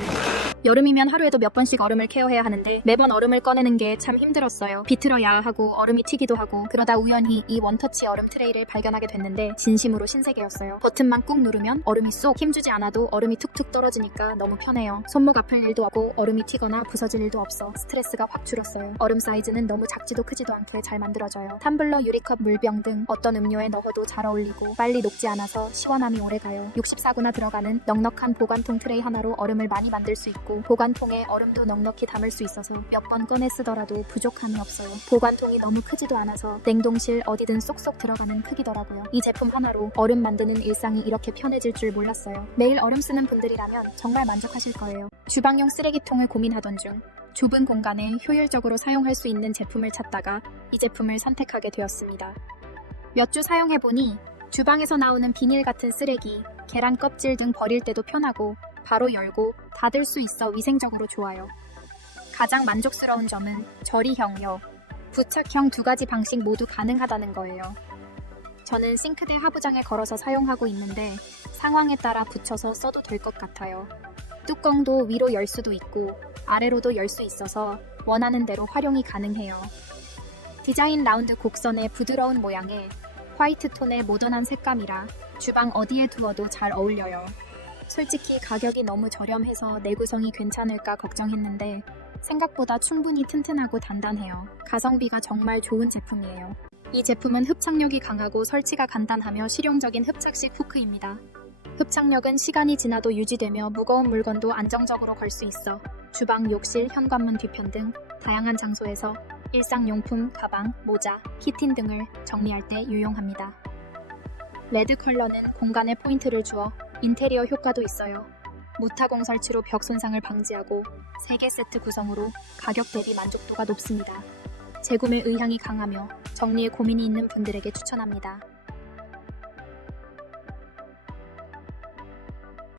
Thank you. 여름이면 하루에도 몇 번씩 얼음을 케어해야 하는데 매번 얼음을 꺼내는 게 참 힘들었어요. 비틀어야 하고 얼음이 튀기도 하고 그러다 우연히 이 원터치 얼음 트레이를 발견하게 됐는데 진심으로 신세계였어요. 버튼만 꾹 누르면 얼음이 쏙 힘주지 않아도 얼음이 툭툭 떨어지니까 너무 편해요. 손목 아플 일도 없고 얼음이 튀거나 부서질 일도 없어 스트레스가 확 줄었어요. 얼음 사이즈는 너무 작지도 크지도 않게 잘 만들어져요. 텀블러, 유리컵, 물병 등 어떤 음료에 넣어도 잘 어울리고 빨리 녹지 않아서 시원함이 오래가요. 64구나 들어가는 넉넉한 보관통 트레이 하나로 얼음을 많이 만들 수 있고 보관통에 얼음도 넉넉히 담을 수 있어서 몇 번 꺼내 쓰더라도 부족함이 없어요. 보관통이 너무 크지도 않아서 냉동실 어디든 쏙쏙 들어가는 크기더라고요. 이 제품 하나로 얼음 만드는 일상이 이렇게 편해질 줄 몰랐어요. 매일 얼음 쓰는 분들이라면 정말 만족하실 거예요. 주방용 쓰레기통을 고민하던 중 좁은 공간에 효율적으로 사용할 수 있는 제품을 찾다가 이 제품을 선택하게 되었습니다. 몇 주 사용해보니 주방에서 나오는 비닐 같은 쓰레기, 계란 껍질 등 버릴 때도 편하고 바로 열고 닫을 수 있어 위생적으로 좋아요. 가장 만족스러운 점은 절이형요, 부착형 두 가지 방식 모두 가능하다는 거예요. 저는 싱크대 하부장에 걸어서 사용하고 있는데 상황에 따라 붙여서 써도 될 것 같아요. 뚜껑도 위로 열 수도 있고 아래로도 열 수 있어서 원하는 대로 활용이 가능해요. 디자인 라운드 곡선의 부드러운 모양에 화이트 톤의 모던한 색감이라 주방 어디에 두어도 잘 어울려요. 솔직히 가격이 너무 저렴해서 내구성이 괜찮을까 걱정했는데 생각보다 충분히 튼튼하고 단단해요. 가성비가 정말 좋은 제품이에요. 이 제품은 흡착력이 강하고 설치가 간단하며 실용적인 흡착식 후크입니다. 흡착력은 시간이 지나도 유지되며 무거운 물건도 안정적으로 걸 수 있어 주방, 욕실, 현관문 뒤편 등 다양한 장소에서 일상용품, 가방, 모자, 키틴 등을 정리할 때 유용합니다. 레드 컬러는 공간에 포인트를 주어 인테리어 효과도 있어요. 무타공 설치로 벽 손상을 방지하고 3개 세트 구성으로 가격 대비 만족도가 높습니다. 재구매 의향이 강하며 정리에 고민이 있는 분들에게 추천합니다.